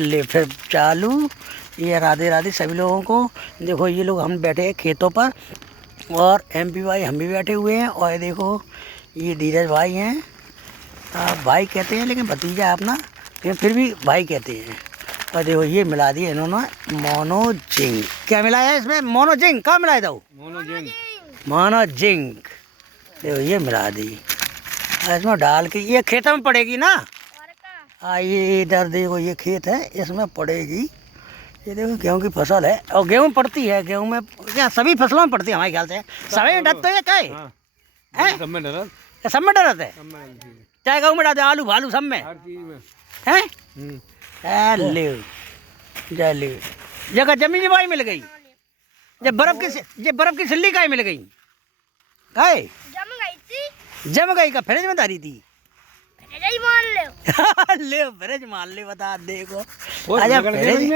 ले फिर चालू। ये राधे राधे सभी लोगों को। देखो ये लोग हम बैठे हैं खेतों पर और MP भाई हम भी बैठे हुए हैं। और देखो ये धीरज भाई हैं। भाई कहते हैं लेकिन भतीजा है अपना, लेकिन फिर भी भाई कहते हैं। और देखो ये मिला दिए इन्होंने मोनोजिंक। क्या मिलाया है इसमें? मोनोजिंक। कहाँ मिलाया था वो? मोनोजिंक। देखो ये मिला दी इसमें डाल के। ये खेतों में पड़ेगी ना। ये इधर देखो ये खेत है, इसमें पड़ेगी। ये देखो गेहूं की फसल है और गेहूं पड़ती है। गेहूं में क्या सभी फसलों में पड़ती है हमारे ख्याल से। सभी में डरते हैं क्या है? सब में डरते है, चाहे गेहूं में डालते, आलू भालू सब में है। जगह जमीन भाई मिल गई। ये बर्फ की सिल्ली काहे मिल गई? काहे जम गई का फ्रिज में धारी थी। ले फ्रिज मान ले बता देखो। अच्छा फ्रिज